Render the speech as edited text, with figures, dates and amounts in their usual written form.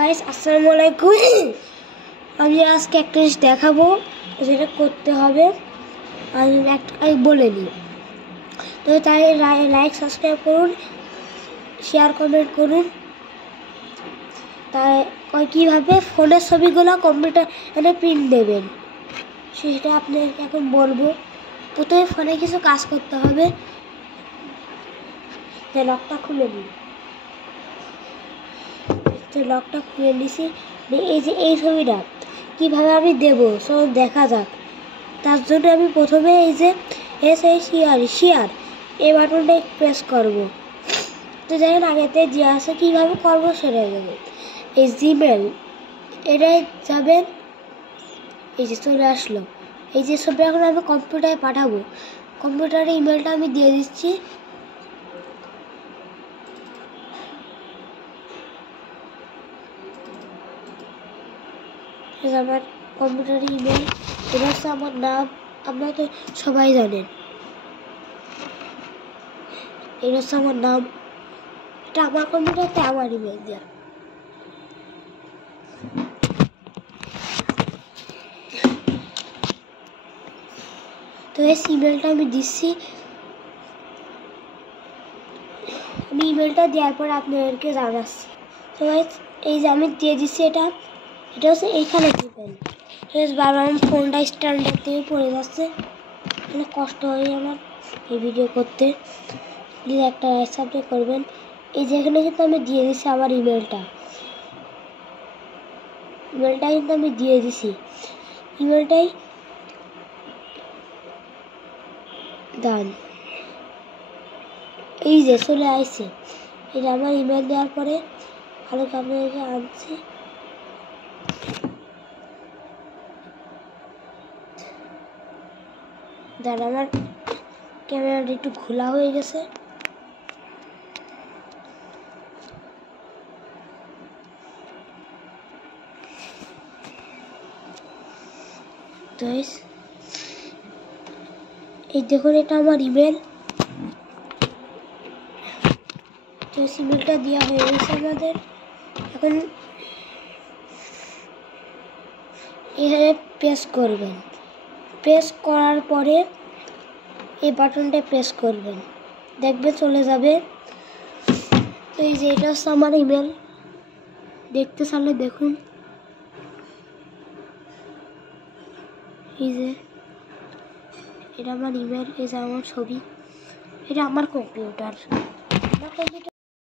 Guys আসসালামু আলাইকুম। আমি আজকে একটা জিনিস দেখাবো, যেটা করতে হবে আমি বলে নিই। তো তাই লাইক সাবস্ক্রাইব করুন, শেয়ার কমেন্ট করুন। তাই কীভাবে ফোনের ছবিগুলো কম্পিউটারে প্রিন্ট দেবেন সেটা আপনাকে এখন বলবো। প্রথমে ফোনে কিছু কাজ করতে হবে। লকটা খুলে নিন। লকটা খুলে নিছি। এই যে এই ছবিটা কীভাবে আমি দেবো সব দেখা যাক। তার জন্য আমি প্রথমে এই যে শেয়ার এই বাটনটা প্রেস করব। তো দেখেন আগেতে যে আছে কীভাবে করবো সেটা দেবো। এই জিমেল এটাই যাবেন, এই যে চলে আসলো। এই যে ছবিটা এখন আমি কম্পিউটারে পাঠাবো। কম্পিউটারে ইমেলটা আমি দিয়ে দিচ্ছি। আমার কম্পিউটারে ইমেল, এটা হচ্ছে আমার নাম, আপনারা তো সবাই জানেন। এটা হচ্ছে আমার নাম, এটা আমার কম্পিউটারতে আমার ইমেল দেওয়া। তো এই ইমেলটা আমি দিচ্ছি। আমি ইমেলটা দেওয়ার পর আপনাদেরকে জানাচ্ছি। তো এই যে আমি দিয়ে দিচ্ছি, এটা হচ্ছে এইখানে দিবেন। বারবার আমার ফোনটা স্ট্যান্ডার থেকে পড়ে যাচ্ছে, অনেক কষ্ট হয় আমার এই ভিডিও করতে। প্লিজ একটা সাবস্ক্রাইব করবেন। এই যে এখানে কিন্তু আমি দিয়ে দিচ্ছি আমার ইমেলটা কিন্তু আমি দিয়ে দিছি। ইমেলটাই ডান, এই যে চলে আসছে। এটা আমার ইমেল দেওয়ার পরে ভালো আপনাদেরকে আনছি। দাঁড়া, আমার ক্যামেরাটা একটু খোলা হয়ে গেছে। তো এই দেখুন, এটা আমার ইমেল। তো ইমেলটা দেওয়া হয়ে গেছে আমাদের। এখন এখানে প্রেস করবেন। প্রেস করার পরে এই বাটনটা প্রেস করবেন, দেখবে চলে যাবে। তো এই যে এটা হচ্ছে আমার ইমেল, দেখতে চাইলে দেখুন। এই যে এটা আমার ইমেল, এই যে আমার ছবি, এটা আমার কম্পিউটার।